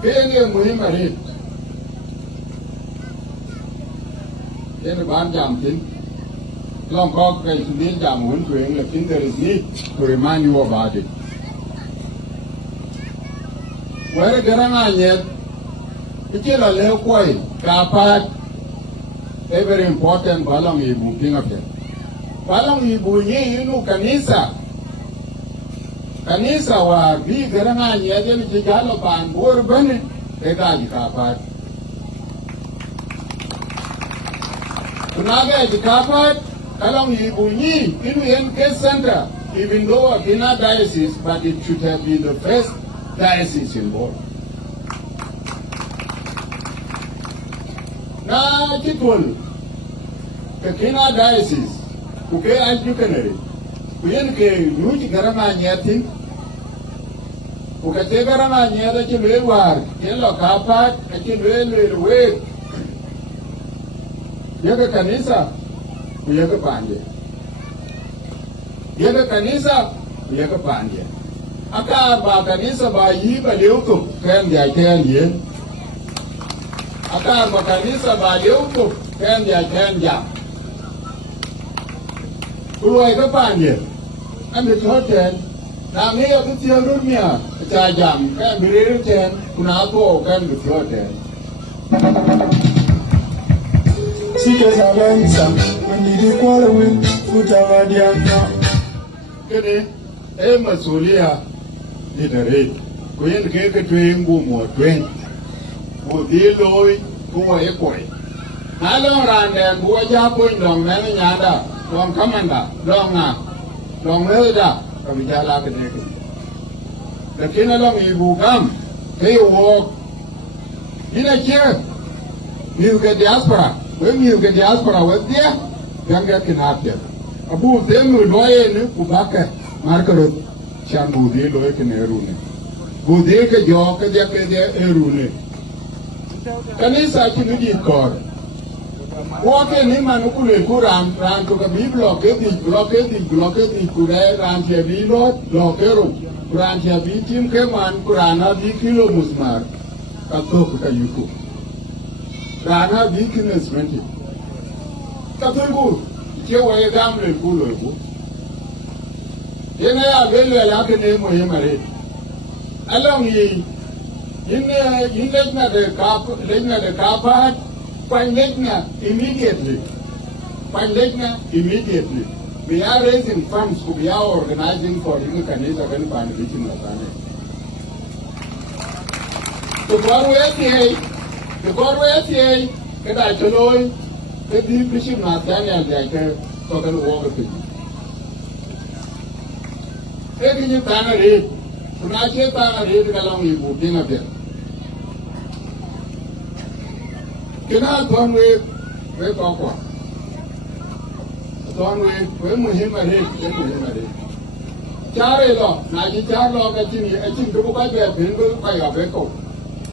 Kaya muhim hari. Ini bahan jam tin. Long kau kai sendiri jam hun tueng lekin dari sini to remind you about it. Where geranganya Ichila leo koi kapat very important balong ibu pingapya. Balong ibu ye inu kanisa. Kanisa wa bi geranganya jadi jalo pan bor bane eka kapat. Kunaga kapat kalong ibu ye inu MK Center even though a Bina diocese but it should have been the first diocese involved. Na kitol ke Kina diocese ku ke anju kanare ku yen ke nuji garama nyati ku ka te garama nyada ki le war yen lo kapat ki le we yaga kanisa ku yaga pande yaga kanisa ku yaga pande aka ba kanisa ba yi ba leuto kan ya kan yen aka makanisa ba leuto kan ya Uruai ke pande ambil hotel na me ya kutia rumia ta jam kan birir ten kuna ko kan di hotel Sike sabansa ndidi kwala win futawadiana kene masulia ni dare ko yen ke twen bu mo twen bu di loy bu wa e koi na lo rande bu ja ko ndong na nyada long kamanda long na long leda ka bijala ke ne lakini long ibu kam ke wo ina che ni ke diaspora when you get diaspora with dia ganga kinapya abu temu loye ne kubaka markaro chan budi loye ke ne rune budi ke jo ke dia rune kanisa ki ni kor woke ni manu kule kuran ran to ka bi block di kure ran che bi lo kero ran che bi tim ke man kurana bi kilo musmar ka to ka yuko rana bi kilo smenti ka to bu ke waye gamle kulo bu yene ya bele la ke ne mo yemare along yi inne de kapat Pandegna immediately. We are raising funds. We are organizing for the Canada and Pandegna. The Corway, that I told you, the Bishop Nathaniel, the total war. Taking you Tana read, Punache Tana read along you, dinner there. Kena tuan we pokok, tuan we muhim ada. Cara lo, nanti cara lo kecil tu bukan dia, pintu kaya beko.